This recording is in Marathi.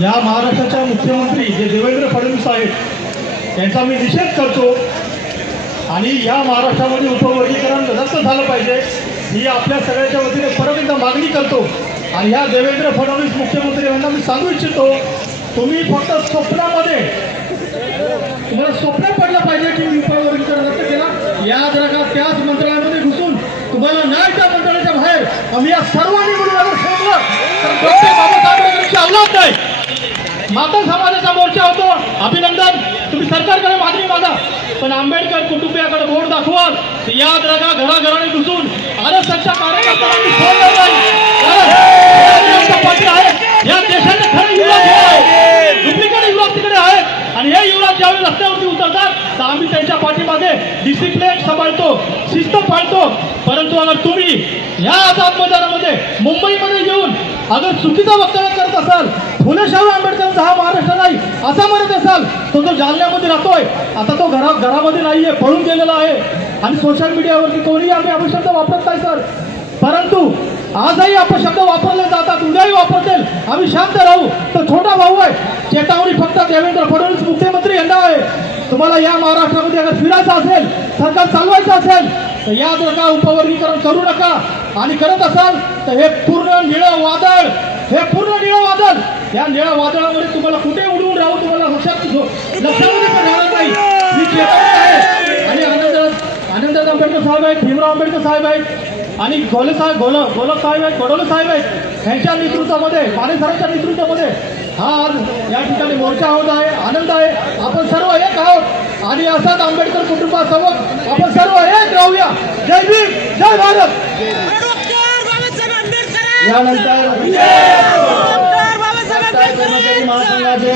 या महाराष्ट्राच्या मुख्यमंत्री जे देवेंद्र फडणवीस आहेत यांचा मी निषेध करतो आणि या महाराष्ट्रामध्ये उपवर्गीकरण रद्द झालं पाहिजे ही आपल्या सगळ्यांच्या वतीने परत एकदा मागणी करतो। आणि ह्या देवेंद्र फडणवीस मुख्यमंत्री यांना मी सांगू इच्छितो, तुम्ही फक्त स्वप्नामध्ये तुम्हाला स्वप्न पडलं पाहिजे की मी उपवर्गीकरण रद्द केला, याद राखा त्याच मंत्रालयामध्ये घुसून तुम्हाला नाही त्या मंत्रालयाच्या बाहेर आम्ही या सर्वांनी मिळून अगर सोडलं तर डॉक्टर बाबासाहेब आंबेडकरांची औलाद नाही, माता समाजाचा मोर्चा होतो। अभिनंदन, तुम्ही सरकारकडे मागणी मागा, पण आंबेडकर कुटुंबियाकडे बोट दाखवाल तर याद राखा घराघराने घुसून आरएसएसच्या कार्यकर्त्यांनी सोडलं नाही। पार्टी आहे या देशाचे खरे युवराज आहे, डुप्लिकेट युवराज तिकडे आहेत आणि हे युवराज ज्यावेळी रस्त्यावरती उतरतात तर आम्ही त्यांच्या पाठीमागे डिसिप्लिन सांभाळतो, शिस्त पाळतो। परंतु अगर तुम्ही ह्या आझाद मैदानामध्ये मुंबईमध्ये येऊन अगर चुकीचं वक्तव्य करत असाल, फुले शाहू आंबेडकरांचा हा महाराष्ट्र नाही असा म्हणत असाल, तो जो जालन्यामध्ये राहतोय आता तो घरामध्ये नाहीये, पळून गेलेला आहे आणि सोशल मीडियावरती कोणीही आम्ही अपशब्द वापरत नाही सर, परंतु आजही अपशब्द वापरले जातात, उद्याही वापरतील, आम्ही शांत राहू। तर छोटा भाऊ आहे, चेतावणी फक्त देवेंद्र फडणवीस मुख्यमंत्री यांना आहे, तुम्हाला या महाराष्ट्रामध्ये अगर फिरायचं असेल, सरकार चालवायचं असेल तर याद राखा उपवर्गीकरण करू नका आणि करत असाल तर हे पूर्ण निळं वादळ, हे पूर्ण निळं वादळ, या निळ्या वादळामध्ये तुम्हाला कुठे उडवून राहू तुम्हाला लक्षामध्ये पण राहणार नाही, ही चेतावणी आहे। आणि आनंदराव आंबेडकर साहेब आहेत, भीमराव आंबेडकर साहेब आहेत आणि गोलक साहेब आहेत, गोडोले साहेब आहेत, यांच्या नेतृत्वामध्ये, पाणेसरांच्या नेतृत्वामध्ये हा आज या ठिकाणी मोर्चा होत आहे, आनंद आहे। आपण सर्व एक आहोत आणि असाच आंबेडकर कुटुंबासोबत आपण सर्व एक राहूया। जय भीम, जय भारत। यानंतर महासंघाचे